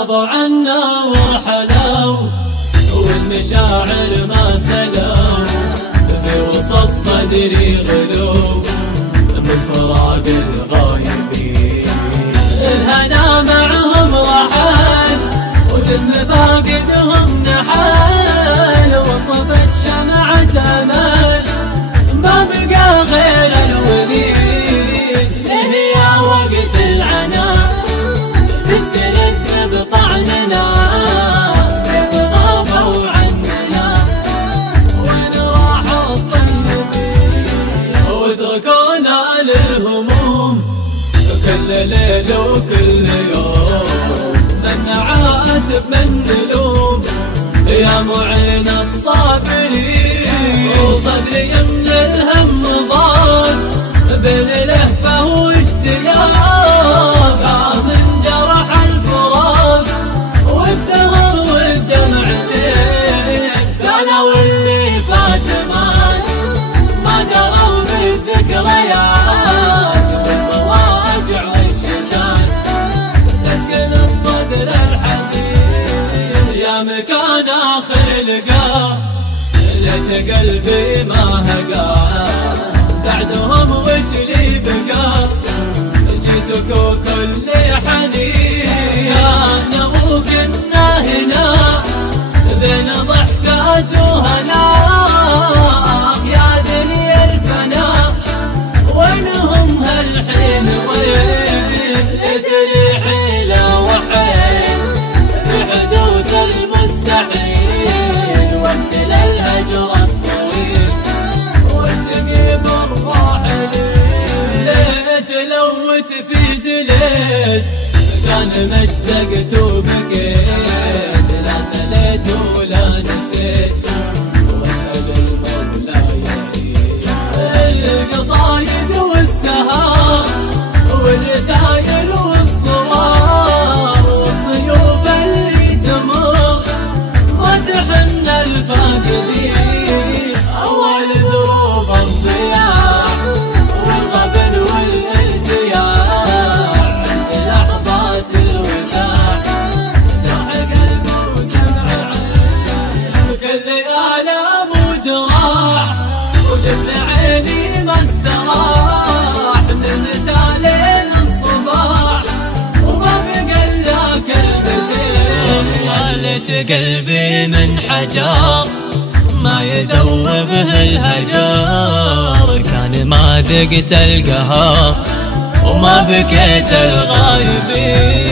غابوا عنا وحلوا والمشاعر ما سلوا في وسط صدري غلو من فراق الغايبين. الهنا معهم رحل وجسم فاقدهم نحل وطفت شمعة امل ما بقى غير الوليد. هي وقت العنا تسترد بطعننا كيف غابوا عننا وين راحوا الطيبين واتركونا للهموم كل ليل وكل يوم منعات من نلوم يا معين الصابرين. وصدري من الهم ضاق بين لهفة واشتياق من جرح الفراق والسهر والدمعتين. كانوا اللي فات ما دروا بالذكريات والمواجع والشتات تسكن بصدر الحزين. يا مكان آخر لقاه ليت قلبي ما هقى بعدهم وش لي بقى جيتك وكل حنين. انا وكنا هنا بين ضحكات وهنا يا دنيا الفنا وينهم هالحين وين ليتني حيلة وحيل في حدود المستحيل وامتلى الهجر الطويل والتقيب الراحلين. ليت لوت في دليت كان مشتقت وبقيت لا سليت ولا نسيت واسأل المولى يعين. القصايد والسهار والرسايل والصور والضيوف اللي تمر وتحن الفاقدين. أول ذروب الضياع والغبن والالتياع عند لحظات الوداع ضحك الموت العين. كل آلام وجراح ودمع عيني ما استراح من المساء لين الصباح وما بقى الا كلمتين. ولت قلبي من حجر ما يذوبه الهجر كان ما ذقت القهر وما بكيت الغايبين.